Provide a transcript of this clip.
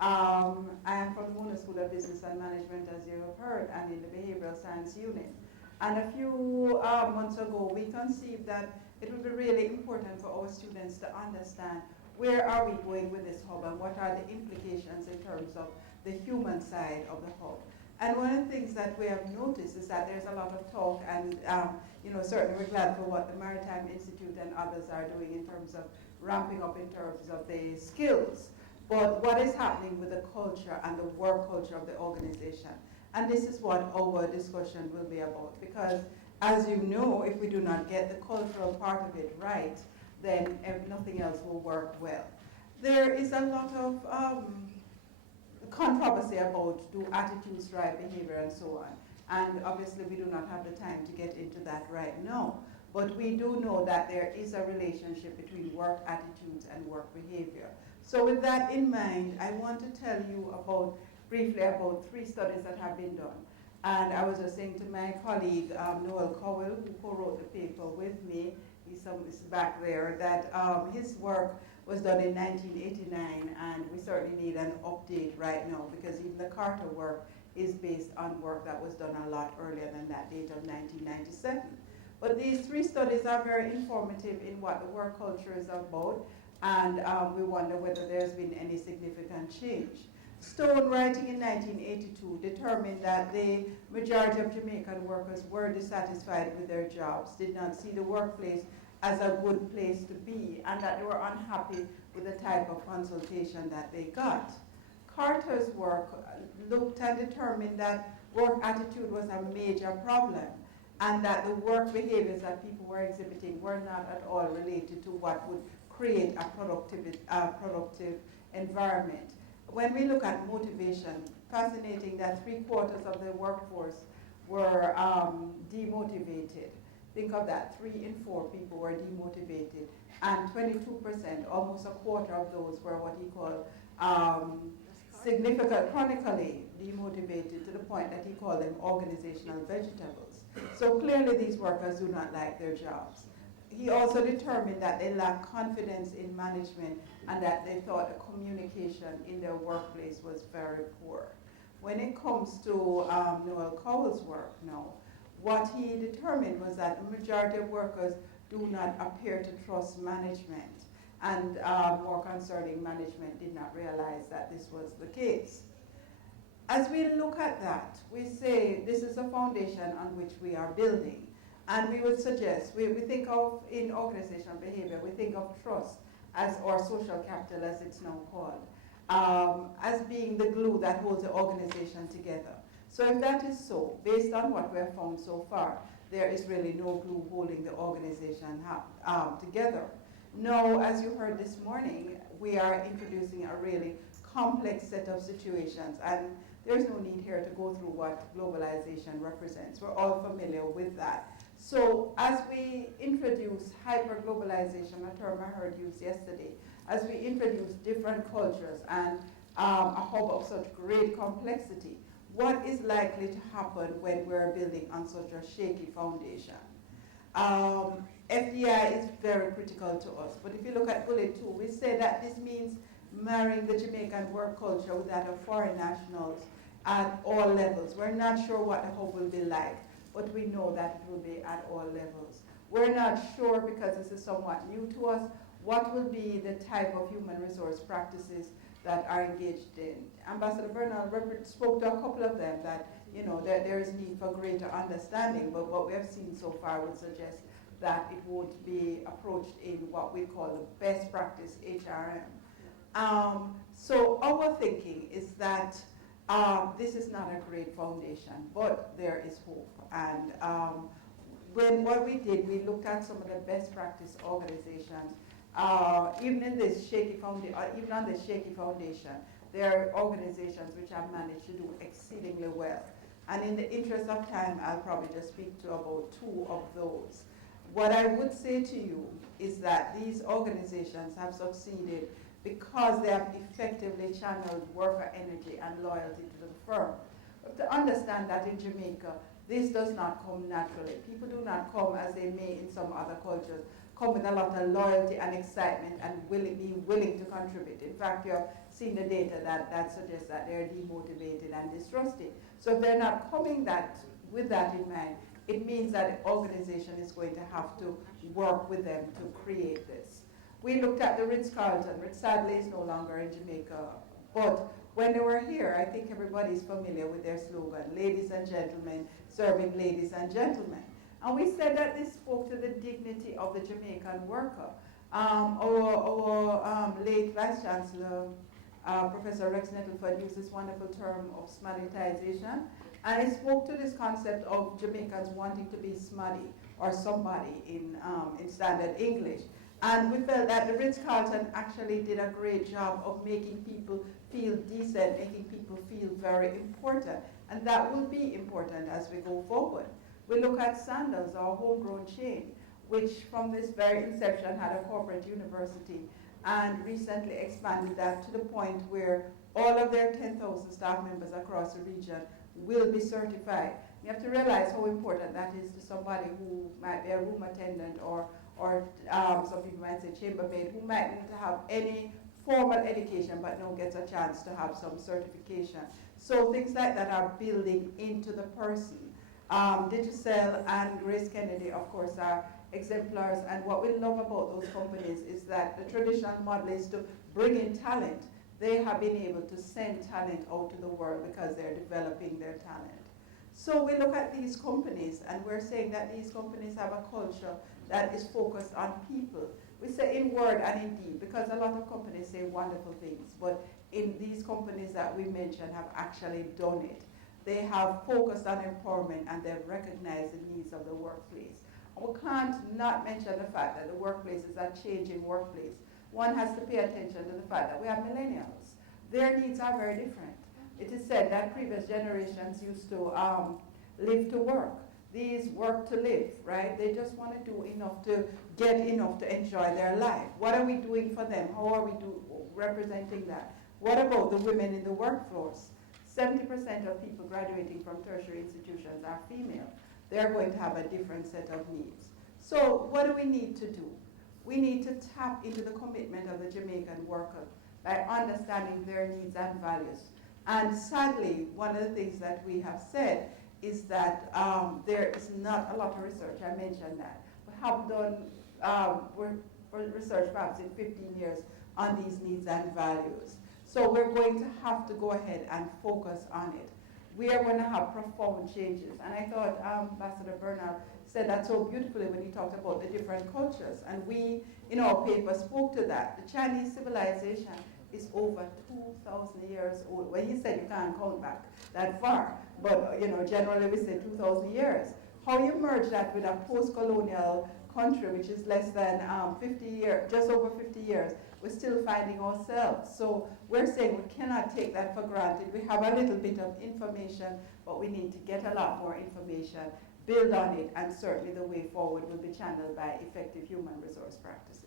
I am from the Mona School of Business and Management, as you have heard, and in the Behavioral Science Unit. And a few months ago, we conceived that it would be really important for our students to understand where are we going with this hub and what are the implications in terms of the human side of the hub. And one of the things that we have noticed is that there's a lot of talk, and certainly we're glad for what the Maritime Institute and others are doing in terms of ramping up in terms of the skills. But what is happening with the culture and the work culture of the organization? And this is what our discussion will be about, because as you know, if we do not get the cultural part of it right, then nothing else will work well. There is a lot of controversy about do attitudes drive behavior and so on. And obviously we do not have the time to get into that right now. But we do know that there is a relationship between work attitudes and work behavior. So with that in mind, I want to tell you briefly about 3 studies that have been done. And I was just saying to my colleague, Noel Cowell, who co-wrote the paper with me, he's back there, that his work was done in 1989, and we certainly need an update right now, because even the Carter work is based on work that was done a lot earlier than that date of 1997. But these 3 studies are very informative in what the work culture is about, and we wonder whether there's been any significant change. Stone, writing in 1982, determined that the majority of Jamaican workers were dissatisfied with their jobs, did not see the workplace as a good place to be, and that they were unhappy with the type of consultation that they got. Carter's work looked and determined that work attitude was a major problem, and that the work behaviors that people were exhibiting were not at all related to what would create a productive environment. When we look at motivation, fascinating that 3/4 of the workforce were demotivated. Think of that, 3 in 4 people were demotivated, and 22%, almost a quarter of those were what he called chronically demotivated, to the point that he called them organizational vegetables. So clearly these workers do not like their jobs. He also determined that they lacked confidence in management and that they thought the communication in their workplace was very poor. When it comes to Noel Cowell's work now, what he determined was that the majority of workers do not appear to trust management, and more concerning, management did not realize that this was the case. As we look at that, we say this is a foundation on which we are building. And we would suggest, we think of, in organizational behavior, we think of trust or social capital as it's now called, as being the glue that holds the organization together. So if that is so, based on what we have found so far, there is really no glue holding the organization together. Now, as you heard this morning, we are introducing a really complex set of situations, and there's no need here to go through what globalization represents. We're all familiar with that. So as we introduce hyperglobalization, a term I heard used yesterday, as we introduce different cultures and a hub of such great complexity, what is likely to happen when we're building on such a shaky foundation? FDI is very critical to us, but if you look at bullet 2, we say that this means marrying the Jamaican work culture with that of foreign nationals at all levels. We're not sure what the hub will be like, but we know that it will be at all levels. We're not sure, because this is somewhat new to us, what will be the type of human resource practices that are engaged in. Ambassador Bernal spoke to a couple of them, that that there is need for greater understanding, but what we have seen so far would suggest that it would be approached in what we call the best practice HRM. So our thinking is that this is not a great foundation, but there is hope. And what we did, we looked at some of the best practice organizations. Even in this shaky even on this shaky foundation, there are organizations which have managed to do exceedingly well. And in the interest of time, I'll probably just speak to about 2 of those. What I would say to you is that these organizations have succeeded because they have effectively channeled worker energy and loyalty to the firm. But to understand that in Jamaica, This does not come naturally. People do not come as they may in some other cultures, come with a lot of loyalty and excitement and be willing to contribute. In fact, you have seen the data that suggests that they're demotivated and distrusted. So if they're not coming with that in mind, it means that the organization is going to have to work with them to create this. We looked at the Ritz-Carlton, which sadly is no longer in Jamaica, but when they were here, I think everybody's familiar with their slogan, ladies and gentlemen, serving ladies and gentlemen. And we said that this spoke to the dignity of the Jamaican worker. Our late Vice Chancellor, Professor Rex Nettleford, used this wonderful term of smaditization, and it spoke to this concept of Jamaicans wanting to be smutty or somebody in standard English. And we felt that the Ritz-Carlton actually did a great job of making people feel decent, making people feel very important. And that will be important as we go forward. We look at Sandals, our homegrown chain, which from this very inception had a corporate university and recently expanded that to the point where all of their 10,000 staff members across the region will be certified. You have to realize how important that is to somebody who might be a room attendant or some people might say chambermaid, who might need to have any formal education but now gets a chance to have some certification. So things like that are building into the person. Digicel and Grace Kennedy, of course, are exemplars, and what we love about those companies is that the traditional model is to bring in talent. They have been able to send talent out to the world because they're developing their talent. So we look at these companies and we're saying that these companies have a culture that is focused on people. We say in word and in deed because a lot of companies say wonderful things, but in these companies that we mentioned have actually done it. They have focused on empowerment and they've recognized the needs of the workplace. We can't not mention the fact that the workplace is a changing workplace. One has to pay attention to the fact that we have millennials. Their needs are very different. It is said that previous generations used to live to work. These work to live, right? They just want to do enough to get enough to enjoy their life. What are we doing for them? How are we representing that? What about the women in the workforce? 70% of people graduating from tertiary institutions are female. They're going to have a different set of needs. So what do we need to do? We need to tap into the commitment of the Jamaican worker by understanding their needs and values. And sadly, one of the things that we have said is that there is not a lot of research. I mentioned that. We have done research perhaps in 15 years on these needs and values. So we're going to have to go ahead and focus on it. We are going to have profound changes. And I thought Ambassador Bernal said that so beautifully when he talked about the different cultures. And we, in our paper, spoke to that. The Chinese civilization is over 2,000 years old. Well, he said you can't count back that far, but generally we say 2,000 years. How you merge that with a post-colonial country, which is less than 50 years, just over 50 years, we're still finding ourselves. So we're saying we cannot take that for granted. We have a little bit of information, but we need to get a lot more information, build on it, and certainly the way forward will be channeled by effective human resource practices.